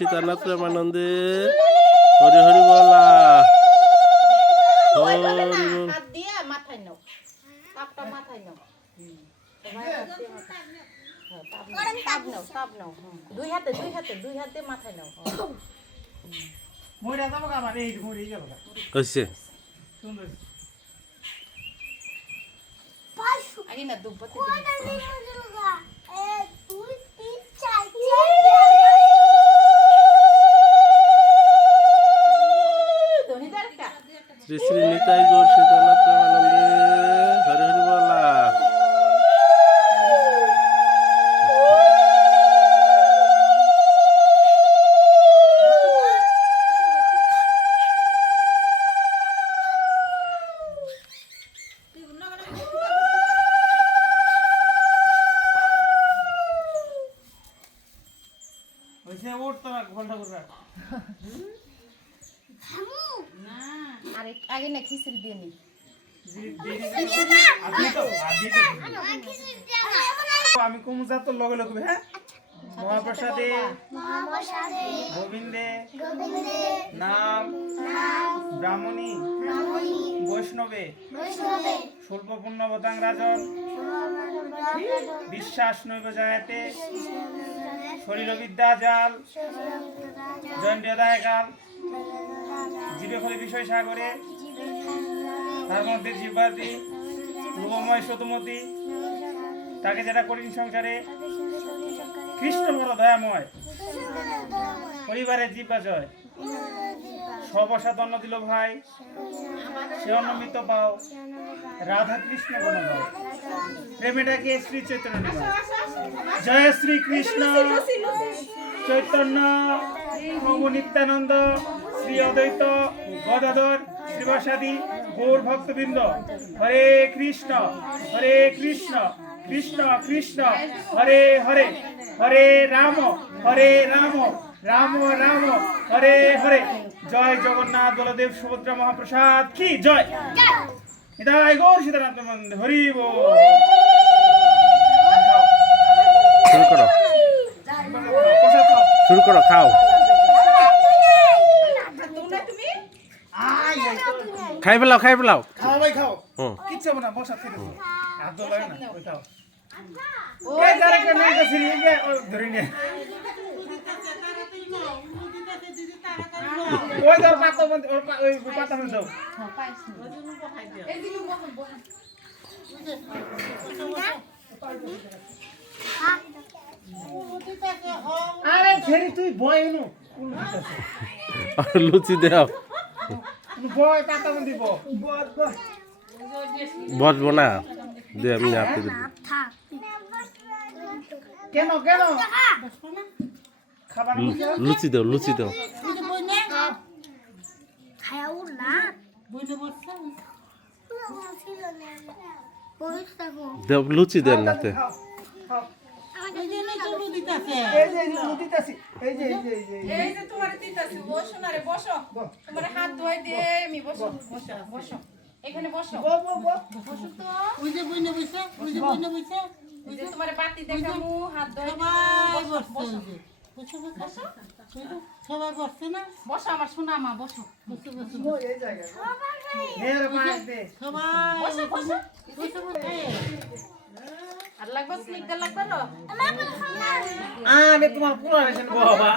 সীতানাথ প্রেমানন্দে হরি হরি বলা হরি বল। হাত দিয়ে মাথায় নাও, তাপটা মাথায় নাও। তাপ নাও। দুই হাতে মাথায় নাও। হয়েছে আগে না দুব্বতে শ্রী শ্রী নিতাই গৌর সীতানাথ প্রেমানন্দে হরি হরি বলা। আগে না খিচুড়ি দিয়ে নি। আমি কুমুজা তো লগে লগে হ্যাঁ মহাপ্রসাদে গোবিন্দে নাম ব্রাহ্মণী বৈষ্ণবে স্বল্প পুণ্যবতাং রাজন বিশ্বাস নৈব জায়তে শরীরবিদ্যা জাল জয়ন্তীয় কাল জীবে ফলে বিষয় সাগরে তার মধ্যে জীবাতি রূপময় সতমতি তাকে যেটা কঠিন সংসারে কৃষ্ণ বড় দয়াময় পরিবারে জীবা জয় সবসাদ অন্ন দিল ভাই সে অন্নমিত পাও রাধা কৃষ্ণ বন পাও প্রেমেটাকে শ্রী চৈতন্য নিবাস। জয় শ্রী কৃষ্ণ চৈতন্য প্রভু নিত্যানন্দ শ্রী অদ্বৈত গদাধর শ্রীবাসাদি গৌর ভক্তবৃন্দ হরে কৃষ্ণ কৃষ্ণ কৃষ্ণ হরে হরে হরে রাম রাম রাম হরে হরে। জয় জগন্নাথ বলদেব সুভদ্রা মহাপ্রসাদ কি জয়। নিতাই গৌর সীতানাথ প্রেমানন্দে হরি বল। শুরু করো শুরু করো খাও খাই পেলাও খাও ভাই খাও কিচ্ছু হবে না বসা থেকে হাত ধরে না ওই খাও ওই যারা কে নাই গেছিলি যে ধরে নে ওই যার পাতা বন্ধ ওই পাতা বন্ধ দাও এই দিলু বহ আরে ফেরি তুই বয় নু লুচি দাও বয় পাতা বন্ধ দিব বসবো না দে আমি হাতে দিই কেন খাবার লুচি দাও দেও লুচি দেন নাতে এই যে তোমার দিতাছি বসো না রে বসো তোমার হাত ধুই দে আমি বসো এখানে বসো বসো তো ওই যে বইনে বসে ওই যে তোমার বাতি দেখামু হাত ধুই বসো সবাই বসছে না বসো আমার সোনা মা বসো এই জায়গা এর পাশ দে বসো আর লাগবে স্নিগ্ধ লাগবে না আরে তোমার পুরা রেশন বাবা